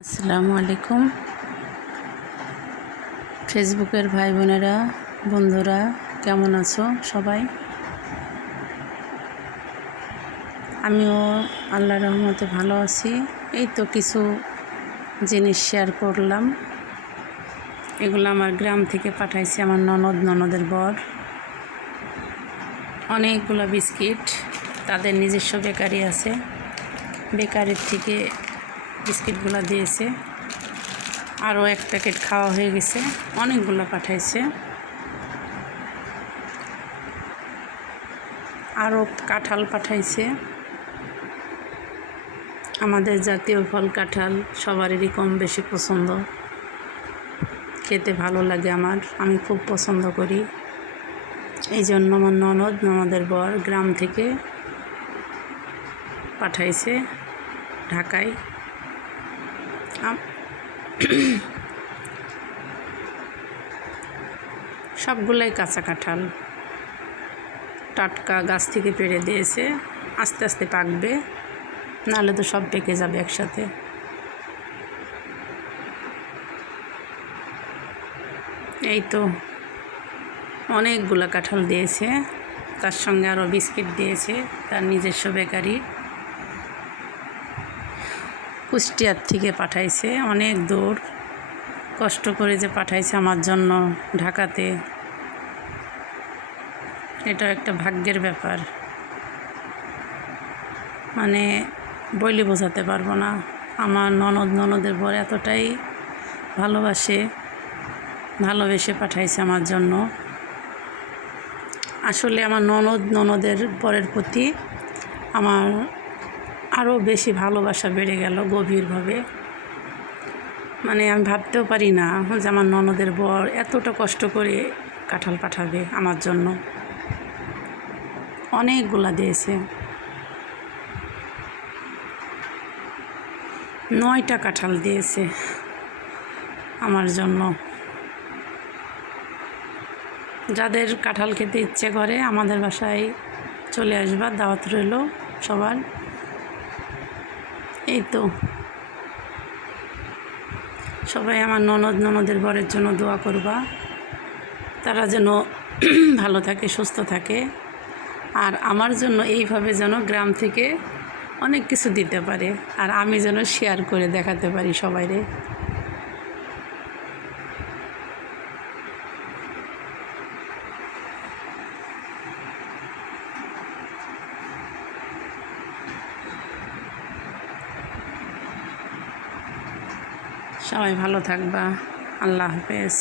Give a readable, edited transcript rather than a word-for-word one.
আসসালামু আলাইকুম। ফেসবুকের ভাই বোনেরা, বন্ধুরা, কেমন আছো সবাই? আমিও আল্লাহর রহমতে ভালো আছি। এই তো কিছু জিনিস শেয়ার করলাম। এগুলো আমার গ্রাম থেকে পাঠাইছে আমার ননদের বর। অনেকগুলো বিস্কিট, তাদের নিজস্ব বেকারি আছে, বেকারির থেকে বিস্কিটগুলো দিয়েছে। আরও এক প্যাকেট খাওয়া হয়ে গেছে। অনেকগুলো পাঠাইছে। আরও কাঁঠাল পাঠাইছে। আমাদের জাতীয় ফল কাঁঠাল সবারই কম বেশি পছন্দ, খেতে ভালো লাগে আমি খুব পছন্দ করি। এই জন্য আমার ননদের বর গ্রাম থেকে পাঠাইছে ঢাকায়। সবগুলাই কাঁচা কাঁঠাল, টাটকা গাছ থেকে পেড়ে দিয়েছে। আস্তে আস্তে পাকবে, নাহলে তো সব পেকে যাবে একসাথে। এই তো অনেকগুলো কাঁঠাল দিয়েছে, তার সঙ্গে আরও বিস্কিট দিয়েছে। তার নিজস্ব বেকারি, কুষ্টিয়ার থেকে পাঠাইছে। অনেক দূর কষ্ট করে যে পাঠাইছে আমার জন্য ঢাকাতে, এটা একটা ভাগ্যের ব্যাপার। মানে বইলে বোঝাতে পারবো না। আমার ননদের বর এতটাই ভালোবেসে পাঠাইছে আমার জন্য। আসলে আমার ননদের বরের প্রতি আমার আরও বেশি ভালোবাসা বেড়ে গেল গভীরভাবে। মানে আমি ভাবতেও পারি না যে আমার ননদের বর এতটা কষ্ট করে কাঁঠাল পাঠাবে আমার জন্য। অনেকগুলা দিয়েছে, 9টা কাঁঠাল দিয়েছে আমার জন্য। যাদের কাঁঠাল খেতে ইচ্ছে করে আমাদের বাসায় চলে আসবা, দাওয়াত রইল সবার। এই তো সবাই আমার ননদের বরের জন্য দোয়া করবা, তারা যেন ভালো থাকে, সুস্থ থাকে, আর আমার জন্য এইভাবে যেন গ্রাম থেকে অনেক কিছু দিতে পারে, আর আমি যেন শেয়ার করে দেখাতে পারি সবাইরে। সবাই ভালো থাকবা। আল্লাহ হাফেজ।